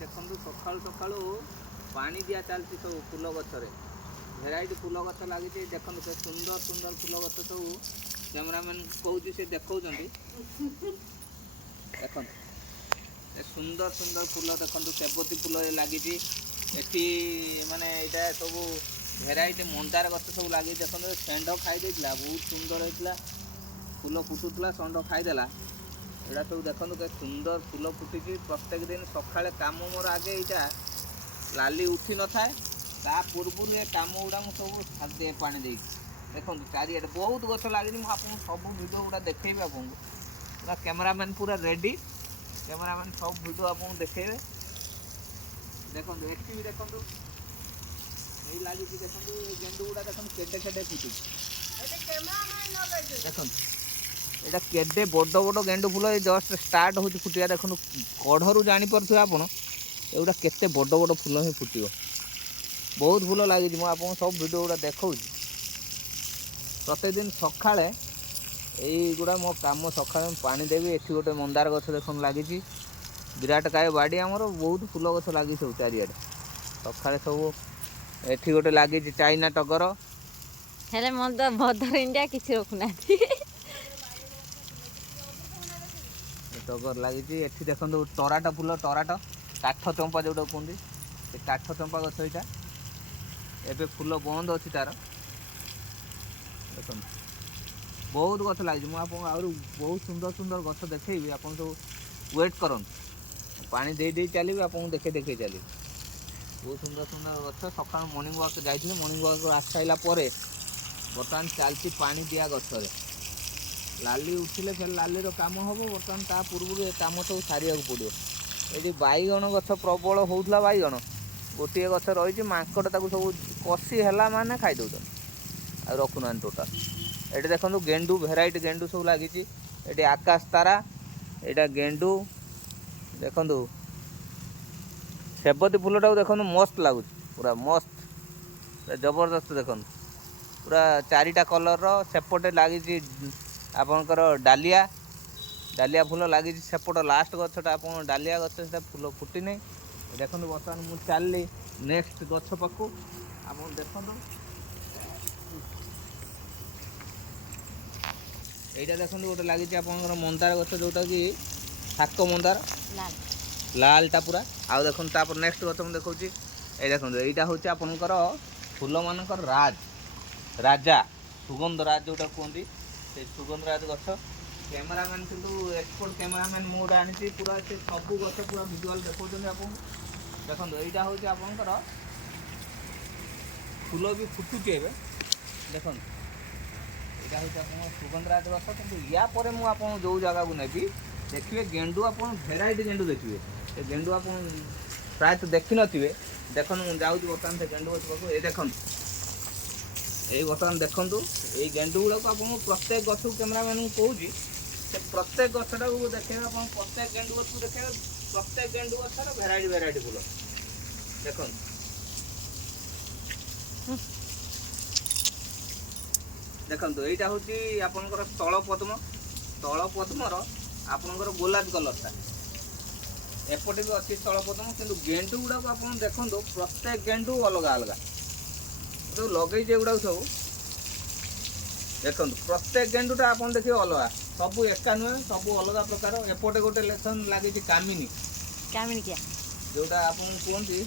देखो सकाल सकाल पानी दिया चलती सब फूल गचरे भेराइटी फूल गच लगी देखो सुंदर सुंदर फूल गच सब कैमरामैन कौन से देखा देखो सुंदर सुंदर फूल देखो सेबती फूल लगी एटी माने यहाँ सब भेराइटी मंदार गच सब लगी देखो षेंड खाई बहुत सुंदर होता फूल फुटुला षंड खाईदेला यहाँ सब देखो सुंदर फूल फुटी प्रत्येक दिन सका कम मोर आगे यहाँ लाली उठी न थाए ता पूर्व ये कम गुड़ा मुझे सब पानी दे देखो चारिए बहुत गछ लगे मुझे सब भिडियो गुड़ा देखेबी आपको पूरा कैमरामैन पूरा रेडी कैमरामैन सब भिडियो आपको देखेबे देखो एटी भी देखो यही लगी देखो गेंडू गुड़ा देखो केटे केटे फुटू देखो यहाँ केडे बड़ बड़ गेंडू फूल जस्ट स्टार्ट हो फुटिया देखो कढ़ू जापे आपड़ एगुड़ा केते बड़ बड़ फूल ही फुटो बहुत फूल लगी मुझे सब भिडियो गुड़ा देखा प्रत्येक दिन सका युवा मो कम सका पानी देवी एटी गोटे मंदार गछ देख लगी विराट काय बाड़ी आमर बहुत फूल गछ लगी सब चारिए सका सब एटी गोटे लगी चाइना टगर हेले मदर इंडिया किसी रखुना टगर लगी एटी देखो टराट फूल टराट काठ चंपा जोटा कहते से काठ चंपा गछ यहाँ एवं फूल बंद अच्छी तार देख बहुत गछ लगी मुझे बहुत सुंदर सुंदर गछ देखी आप सब वेट कर पानी दे चलिए आपको देखे देखे चलिए बहुत सुंदर सुंदर गछ सका मर्निंग वाक जाइए मर्निंग वाक आस सारा बर्तमान चलती पानी दिया गचर लाली उठिले फिर लाली काम हम बर्तमान ता पूर्व कम सब सारे पड़ो ये बैगण गछ प्रबल होता बैगण गोटे गछ रही माकड़ सब कषि है माने खाईदे आ रखुना टोटाल ये देखो गेंडू भेराइटी गेंडू सब लगी ये आकाश तारा यहाँ गेंडू देखु सेबती फूलटा देखो मस्त लगुच पूरा मस्त जबरदस्त देखो पूरा चारिटा कलर सेपटे लगी आपणकर डालिया डालिया फूल लगी सेपट लास्ट गछटा आप डालिया गछ से फूल फुटी नहीं देखो बर्तमान मुझे चलि नेक्स्ट गछ पाखु आप देखो यहाँ देखो गोटे लगी आपंकर मंदार गछ जोटा कि शाक मंदार लालटा पूरा आउ देखो नेक्स्ट गछ मुझे देखा ये देखो यहाँ हूँ आपंकर फूल मानकर राज राजा सुगंधराज जोटा कहते से सुगंधराज गछ कैमरामैन किंतु एक्सपोर्ट कैमरामैन मोड आनी पूरा से सब गछ पूरा विजुआल देखा आप देखो यहाँ हूँ आपंकर फूल भी फुटुचे ए देखो यहाँ हूँ आप सुगंधराज गछ कि या मुझे जो जगह को नेबी देखिए गेंडू आप भेराइटी गेंडू देखिए गेंडू आप प्रायतः देखी नथिबे देखो मुझे जाऊँ बर्तमान से गेंडू गछ पाखु ये देखो ये बर्तमान देखु ये गेंडू गुड़ा को आप प्रत्येक गछ कैमरामैन को कहूँ से प्रत्येक गछटा को देखे प्रत्येक गेंडू गछ को देखे प्रत्येक गेंडू गछर भेराइटी भेराइटी फूल देखो देखो यहाँ हूँ आपंकर स्थल पद्मर आपंकर गोलाप कलरटा एपटे भी अच्छी स्थल पद्म कि गेंडू गुड़ा को आप देखो प्रत्येक गेंडू अलग अलग जो लगे गुड़ा सब देखो प्रत्येक गेंडूटा आप देखिए अलग सब एका नुहे सब अलग प्रकार एपटे गोटे लेसन लगी कामिनी कामिनी क्या जोटा आप कहते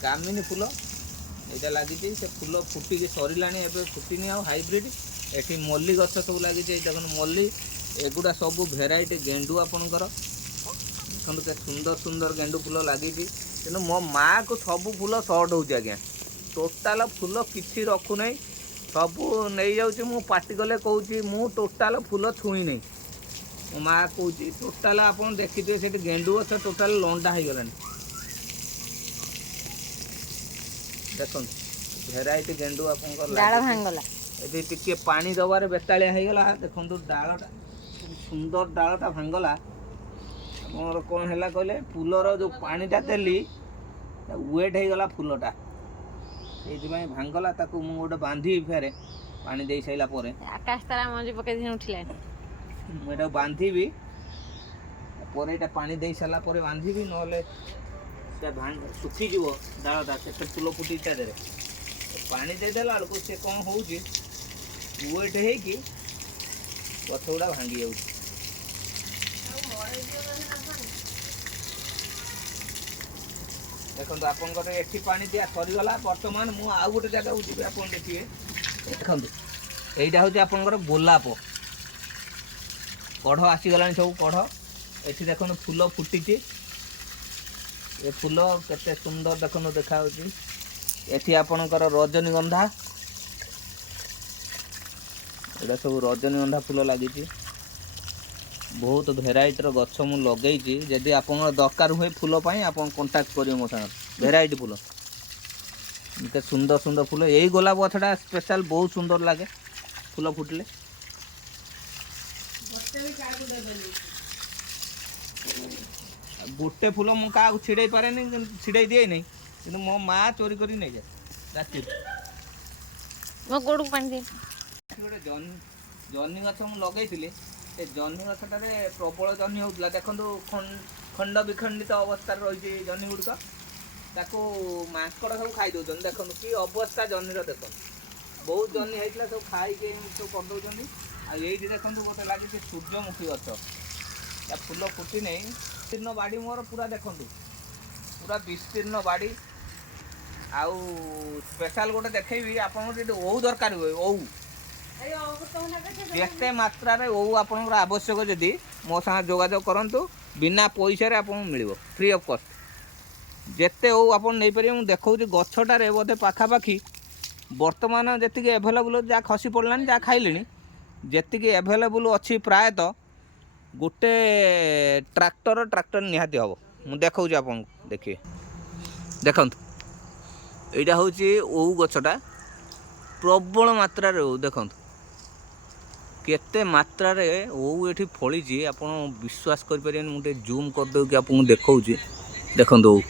कामिनी फूल यहाँ लगी से फूल फुटिकी सरला फुटनी आ हाइब्रिड एटी मल्ली गछ सब लगी देखो मल्ली एगुड़ा सब भेराइटी गेंडू आपणकर देखो सुंदर सुंदर गेंडू फूल लगी कि मो माँ को सब फूल सर्ट हो टोटाल फूल किसी रखु नहीं सब नहीं जाऊँ पार्टी गले कहूँ मु टोटाल फूल छुई नहीं मो माँ कहूँ टोटाल आप देखिए से गेंडू गछ टोटाल लंडा हो गला देखो भेराइटी गेंडू आपंकर ये टिके पानी दबार बेतालिया हो गला देखो डालटा सुंदर डालटा भांगला आमर कौन है कहले फूलर जो पानीटा देली वेट हो गला फूलटा ये भांगला ताकू मु गोटे बांधी फेरे पानी दे सारा आकाश तारा मंजी पके दिन उठिला मुझे बांधी ପରେ ଏଇଟା ପାଣି ଦେଇ ସାରିଲା ପରେ ବାନ୍ଧିବି, ନହେଲେ ସେଟା ଶୁଖିଯିବ ଡାଳଟା, କେତେ ଫୁଲ ଫୁଟି ତା ଦେହରେ। ପାଣି ଦେଇଦେଲା ବେଳକୁ ସେ କ'ଣ ହେଉଛି, ୱେଟ୍ ହେଇକି ଗଛ ଗୁଡ଼ା ଭାଙ୍ଗି ଯାଉଛି। ଦେଖନ୍ତୁ ଆପଣଙ୍କର ଏଠି ପାଣି ଦିଆ ସରିଗଲା। ବର୍ତ୍ତମାନ ମୁଁ ଆଉ ଗୋଟେ ଜାଗାକୁ ଯିବି, ଆପଣ ଦେଖିବେ। ଦେଖନ୍ତୁ ଏଇଟା ହେଉଛି ଆପଣଙ୍କର ଗୋଲାପ କଢ଼ ଆସିଗଲାଣି, ସବୁ କଢ଼। ଏଠି ଦେଖନ୍ତୁ ଫୁଲ ଫୁଟିଛି, ଏ ଫୁଲ କେତେ ସୁନ୍ଦର ଦେଖନ୍ତୁ ଦେଖାଯାଉଛି। ଏଠି ଆପଣଙ୍କର ରଜନୀଗନ୍ଧା, ଏଇଟା ସବୁ ରଜନୀଗନ୍ଧା ଫୁଲ ଲାଗିଛି। ବହୁତ ଭେରାଇଟିର ଗଛ ମୁଁ ଲଗେଇଛି। ଯଦି ଆପଣଙ୍କର ଦରକାର ହୁଏ ଫୁଲ ପାଇଁ, ଆପଣ କଣ୍ଟାକ୍ଟ କରିବେ ମୋ ସାଙ୍ଗରେ। ଭେରାଇଟି ଫୁଲ, ଏତେ ସୁନ୍ଦର ସୁନ୍ଦର ଫୁଲ। ଏଇ ଗୋଲାପ ଗଛଟା ସ୍ପେଶାଲ ବହୁତ ସୁନ୍ଦର ଲାଗେ ଫୁଲ ଫୁଟିଲେ। ଗୋଟେ ଫୁଲ ମୁଁ କାହାକୁ ଛିଡ଼େଇ ପାରେନି, ଛିଡ଼େଇ ଦିଏ ନାହିଁ, କିନ୍ତୁ ମୋ ମା ଚୋରି କରି ନେଇଯାଏ ରାତିରେ। ମୋ ଗୋଡ଼କୁ ପାଣି ଦିଏ। ଗୋଟେ ଜହ୍ନି ଗଛ ମୁଁ ଲଗେଇଥିଲି, ସେ ଜହ୍ନି ଗଛଟାରେ ପ୍ରବଳ ଜହ୍ନି ହେଉଥିଲା। ଦେଖନ୍ତୁ ଖଣ୍ଡ ବିଖଣ୍ଡିତ ଅବସ୍ଥାରେ ରହିଛି ଜହ୍ନି ଗୁଡ଼ିକ, ତାକୁ ମାଙ୍କଡ଼ ସବୁ ଖାଇ ଦେଉଛନ୍ତି। ଦେଖନ୍ତୁ କି ଅବସ୍ଥା ଜହ୍ନିର, ଦେଖନ୍ତୁ ବହୁତ ଜହ୍ନି ହେଇଥିଲା, ସବୁ ଖାଇକି ସବୁ କରିଦେଉଛନ୍ତି। ଆଉ ଏଇଠି ଦେଖନ୍ତୁ ଗୋଟେ ଲାଗିଛି ସୂର୍ଯ୍ୟମୁଖୀ ଗଛ, ତା ଫୁଲ ଫୁଟି ନେଇ। ବିସ୍ତୀର୍ଣ୍ଣ ବାଡ଼ି ମୋର ପୁରା, ଦେଖନ୍ତୁ ପୁରା ବିସ୍ତୀର୍ଣ୍ଣ ବାଡ଼ି। ଆଉ ସ୍ପେଶାଲ ଗୋଟେ ଦେଖେଇବି ଆପଣଙ୍କର, ଯଦି ଓଉ ଦରକାର ହୁଏ, ଓଉ ଯେତେ ମାତ୍ରାରେ ଓଉ ଆପଣଙ୍କର ଆବଶ୍ୟକ, ଯଦି ମୋ ସାଙ୍ଗେ ଯୋଗାଯୋଗ କରନ୍ତୁ, ବିନା ପଇସାରେ ଆପଣଙ୍କୁ ମିଳିବ, ଫ୍ରି ଅଫ୍ କଷ୍ଟ। ଯେତେ ଓଉ ଆପଣ ନେଇପାରିବେ। ମୁଁ ଦେଖାଉଛି ଗଛଟାରେ ବୋଧେ ପାଖାପାଖି ବର୍ତ୍ତମାନ ଯେତିକି ଆଭେଲେବୁଲ୍, ଯାହା ଖସି ପଡ଼ିଲାଣି, ଯାହା ଖାଇଲେଣି, ଯେତିକି ଆଭେଲେବୁଲ୍ ଅଛି ପ୍ରାୟତଃ ଗୋଟେ ଟ୍ରାକ୍ଟର ନିହାତି ହେବ। ମୁଁ ଦେଖାଉଛି ଆପଣଙ୍କୁ, ଦେଖିବେ। ଦେଖନ୍ତୁ ଏଇଟା ହେଉଛି ଓଉ ଗଛଟା, ପ୍ରବଳ ମାତ୍ରାରେ ଓଉ। ଦେଖନ୍ତୁ କେତେ ମାତ୍ରାରେ ଓଉ ଏଠି ଫଳିଛି, ଆପଣ ବିଶ୍ୱାସ କରିପାରିବେନି। ମୁଁ ଟିକେ ଜୁମ୍ କରିଦେଉଛି, ଆପଣଙ୍କୁ ଦେଖାଉଛି। ଦେଖନ୍ତୁ ଓଉ,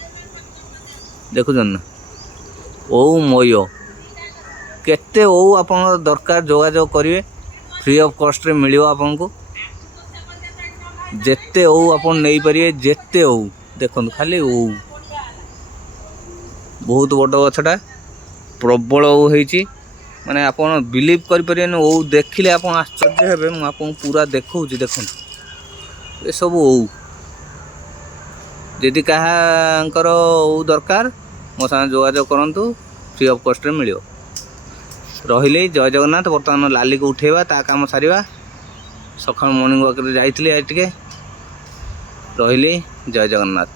ଦେଖୁଛନ୍ତି ନା, ଓଉ ମୟ। କେତେ ଓଉ ଆପଣଙ୍କର ଦରକାର, ଯୋଗାଯୋଗ କରିବେ, ଫ୍ରି ଅଫ୍ କଷ୍ଟରେ ମିଳିବ ଆପଣଙ୍କୁ। ଯେତେ ଓଉ ଆପଣ ନେଇପାରିବେ, ଯେତେ ଓଉ। ଦେଖନ୍ତୁ ଖାଲି ଓଉ, ବହୁତ ବଡ଼ ଗଛଟା, ପ୍ରବଳ ଓଉ ହେଇଛି। ମାନେ ଆପଣ ବିଲିଭ୍ କରିପାରିବେନି, ଓଉ ଦେଖିଲେ ଆପଣ ଆଶ୍ଚର୍ଯ୍ୟ ହେବେ। ମୁଁ ଆପଣଙ୍କୁ ପୁରା ଦେଖାଉଛି, ଦେଖନ୍ତୁ ଏସବୁ ଓଉ। ଯଦି କାହାଙ୍କର ଓଉ ଦରକାର, ମୋ ସାଙ୍ଗେ ଯୋଗାଯୋଗ କରନ୍ତୁ, ଫ୍ରି ଅଫ୍ କଷ୍ଟରେ ମିଳିବ। ରହିଲି, ଜୟ ଜଗନ୍ନାଥ। ବର୍ତ୍ତମାନ ଲାଲିକୁ ଉଠେଇବା, ତା କାମ ସାରିବା। ସକାଳୁ ମର୍ଣ୍ଣିଂ ୱାକ୍ରେ ଯାଇଥିଲି ଆଜି ଟିକେ। ରହିଲି, ଜୟ ଜଗନ୍ନାଥ।